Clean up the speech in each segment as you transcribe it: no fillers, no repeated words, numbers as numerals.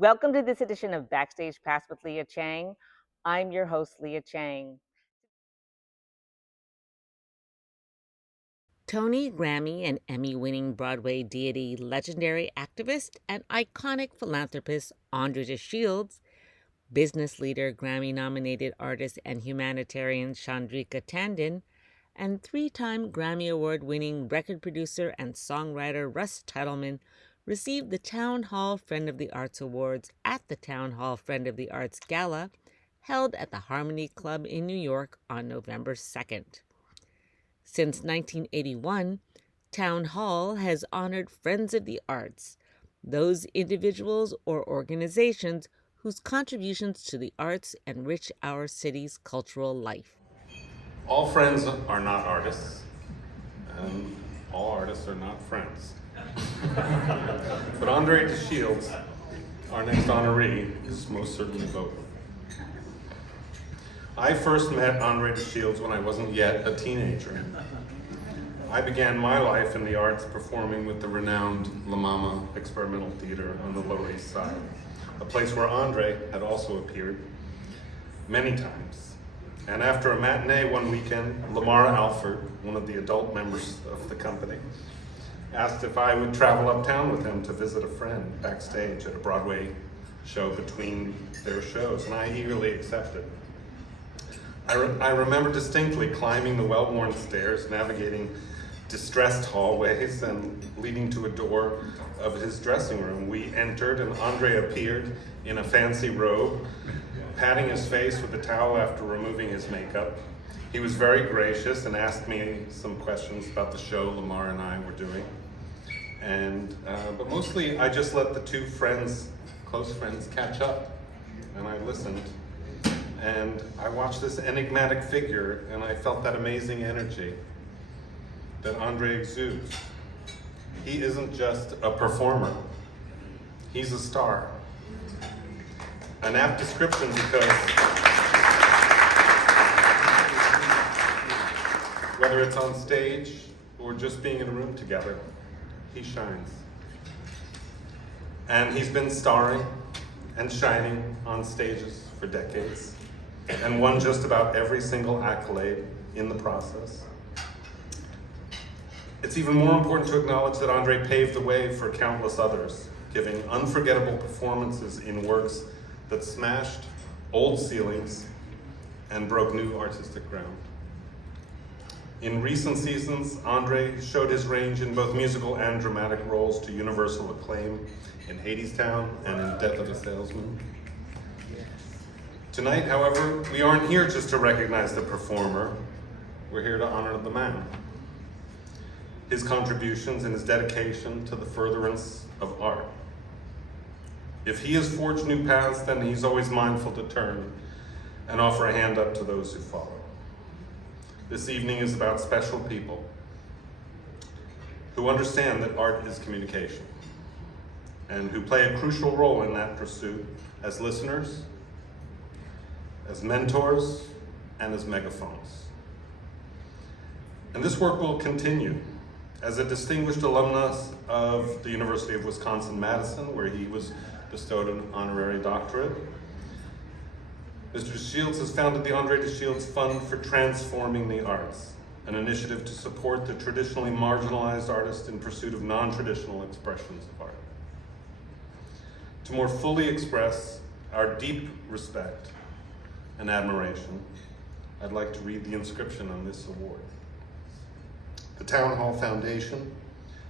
Welcome to this edition of Backstage Pass with Leah Chang. I'm your host, Leah Chang. Tony, Grammy, and Emmy-winning Broadway deity, legendary activist, and iconic philanthropist André De Shields, business leader, Grammy-nominated artist, and humanitarian Chandrika Tandon, and three-time Grammy Award-winning record producer and songwriter Russ Titelman received the Town Hall Friend of the Arts Awards at the Town Hall Friend of the Arts Gala, held at the Harmonie Club in New York on November 2nd. Since 1981, Town Hall has honored Friends of the Arts, those individuals or organizations whose contributions to the arts enrich our city's cultural life. All friends are not artists, and all artists are not friends. But André De Shields, our next honoree, is most certainly both. I first met André De Shields when I wasn't yet a teenager. I began my life in the arts performing with the renowned La Mama Experimental Theater on the Lower East Side, a place where André had also appeared many times. And after a matinee one weekend, Lamar Alford, one of the adult members of the company, asked if I would travel uptown with him to visit a friend backstage at a Broadway show between their shows, and I eagerly accepted. I remember distinctly climbing the well-worn stairs, navigating distressed hallways, and leading to a door of his dressing room. We entered, and André appeared in a fancy robe, patting his face with a towel after removing his makeup. He was very gracious and asked me some questions about the show Lamar and I were doing. But mostly I just let the two friends, close friends, catch up, and I listened. And I watched this enigmatic figure, and I felt that amazing energy that André exudes. He isn't just a performer, he's a star. An apt description because whether it's on stage or just being in a room together, he shines. And he's been starring and shining on stages for decades and won just about every single accolade in the process. It's even more important to acknowledge that André paved the way for countless others, giving unforgettable performances in works that smashed old ceilings and broke new artistic ground. In recent seasons, André showed his range in both musical and dramatic roles to universal acclaim in Hadestown and in Death of a Salesman. Tonight, however, we aren't here just to recognize the performer, we're here to honor the man. His contributions and his dedication to the furtherance of art. If he has forged new paths, then he's always mindful to turn and offer a hand up to those who follow. This evening is about special people who understand that art is communication and who play a crucial role in that pursuit as listeners, as mentors, and as megaphones. And this work will continue. As a distinguished alumnus of the University of Wisconsin-Madison, where he was bestowed an honorary doctorate, Mr. De Shields has founded the André De Shields Fund for Transforming the Arts, an initiative to support the traditionally marginalized artist in pursuit of non-traditional expressions of art. To more fully express our deep respect and admiration, I'd like to read the inscription on this award. The Town Hall Foundation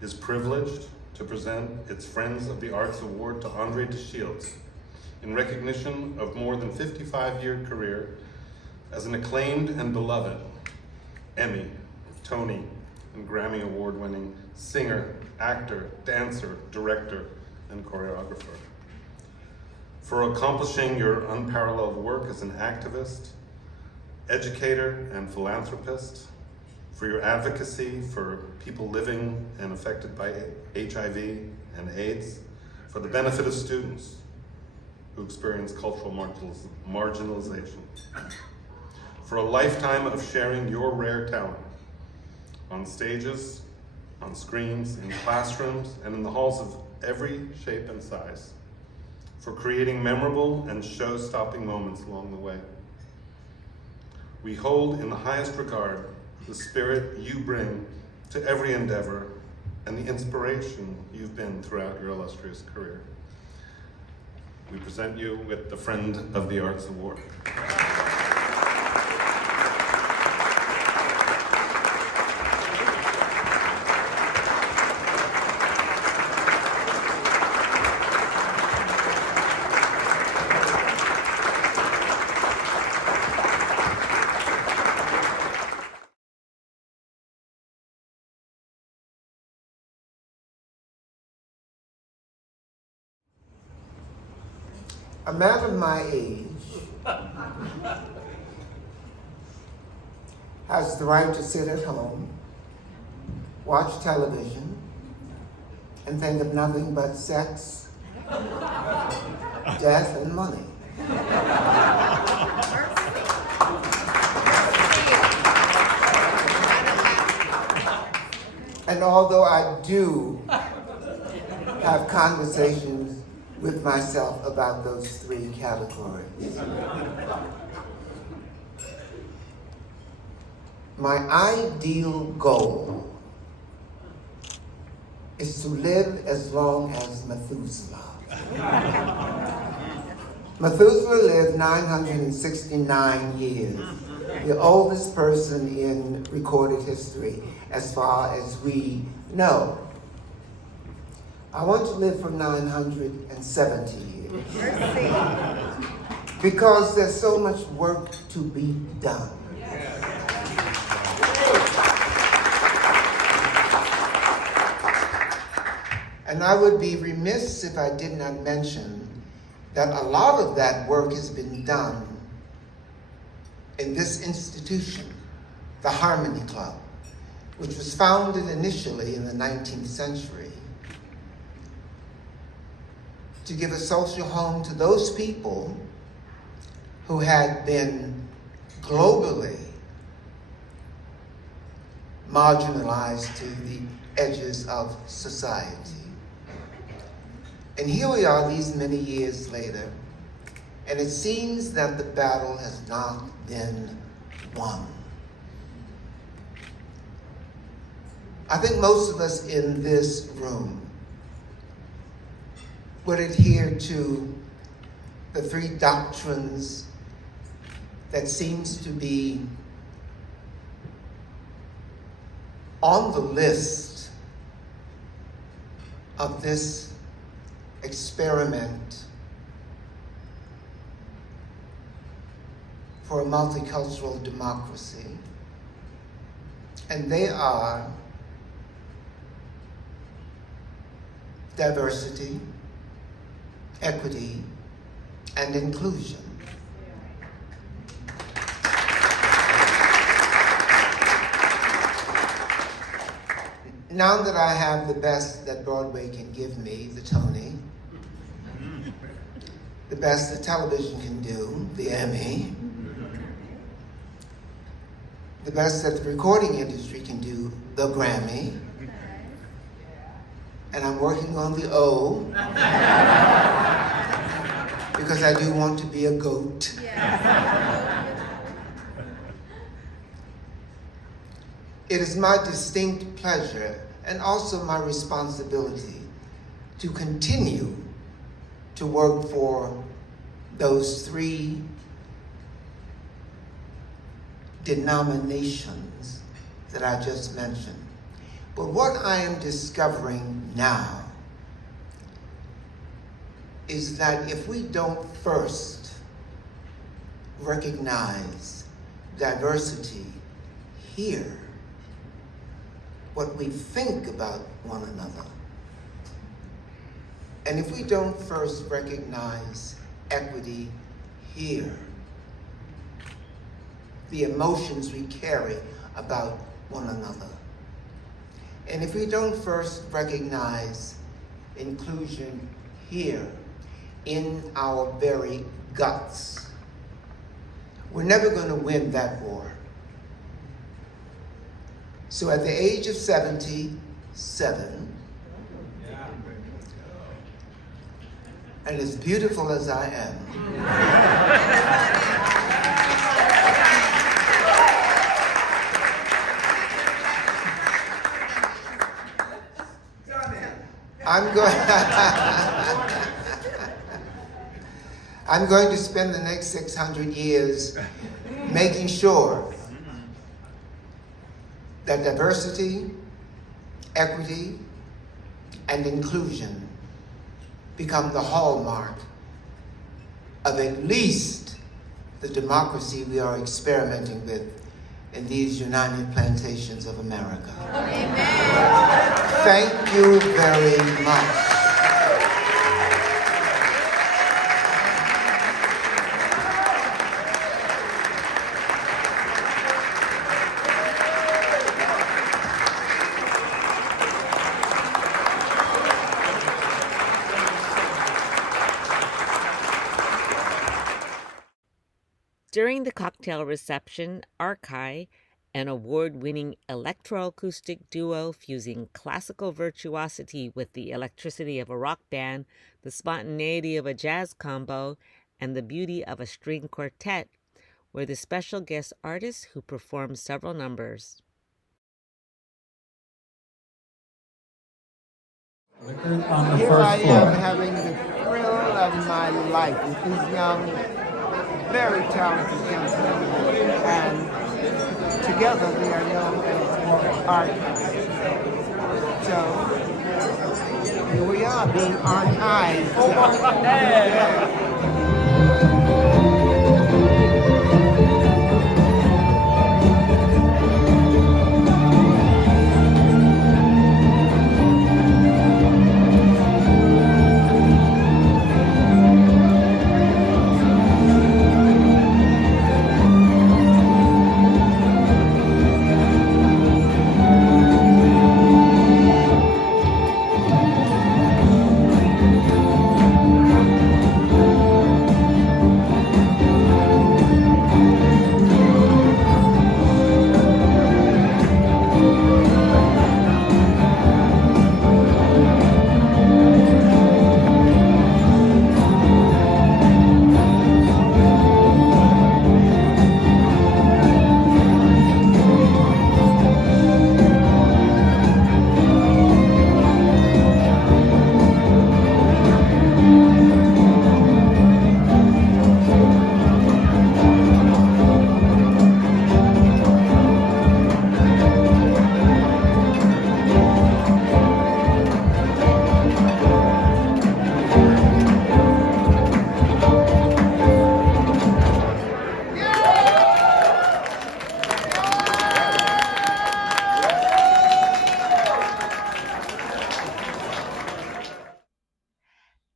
is privileged to present its Friends of the Arts Award to André De Shields in recognition of more than 55-year career as an acclaimed and beloved Emmy, Tony, and Grammy Award-winning singer, actor, dancer, director, and choreographer. For accomplishing your unparalleled work as an activist, educator, and philanthropist, for your advocacy for people living and affected by HIV and AIDS, for the benefit of students who experience cultural marginalization, for a lifetime of sharing your rare talent on stages, on screens, in classrooms, and in the halls of every shape and size, for creating memorable and show-stopping moments along the way. We hold in the highest regard the spirit you bring to every endeavor and the inspiration you've been throughout your illustrious career. We present you with the Friend of the Arts Award. A man of my age has the right to sit at home, watch television, and think of nothing but sex, death, and money. And although I do have conversations with myself about those three categories, my ideal goal is to live as long as Methuselah. Methuselah lived 969 years, the oldest person in recorded history as far as we know. I want to live for 970 years because there's so much work to be done. And I would be remiss if I did not mention that a lot of that work has been done in this institution, the Harmonie Club, which was founded initially in the 19th century to give a social home to those people who had been globally marginalized to the edges of society. And here we are these many years later, and it seems that the battle has not been won. I think most of us in this room would adhere to the three doctrines that seems to be on the list of this experiment for a multicultural democracy. And they are diversity, equity, and inclusion. Now that I have the best that Broadway can give me, the Tony, the best that television can do, the Emmy, the best that the recording industry can do, the Grammy, and I'm working on the O, because I do want to be a goat. It is my distinct pleasure and also my responsibility to continue to work for those three denominations that I just mentioned. But what I am discovering now is that if we don't first recognize diversity here, what we think about one another, and if we don't first recognize equity here, the emotions we carry about one another, and if we don't first recognize inclusion here in our very guts, we're never going to win that war. So at the age of 77, and as beautiful as I am. I'm going to spend the next 600 years making sure that diversity, equity, and inclusion become the hallmark of at least the democracy we are experimenting with in these United Plantations of America. Amen. Thank you very much. During the cocktail reception, ARKAI, an award-winning electroacoustic duo fusing classical virtuosity with the electricity of a rock band, the spontaneity of a jazz combo, and the beauty of a string quartet, were the special guest artists who performed several numbers. On the Here first I floor. am having the thrill of my life with these young, very talented gentlemen, and together we are known as ARKAI. So here we are, being archived.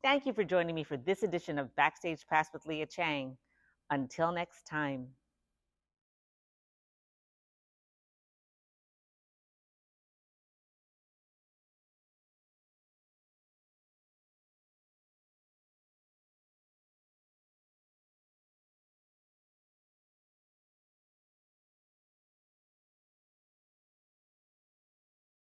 Thank you for joining me for this edition of Backstage Pass with Leah Chang. Until next time.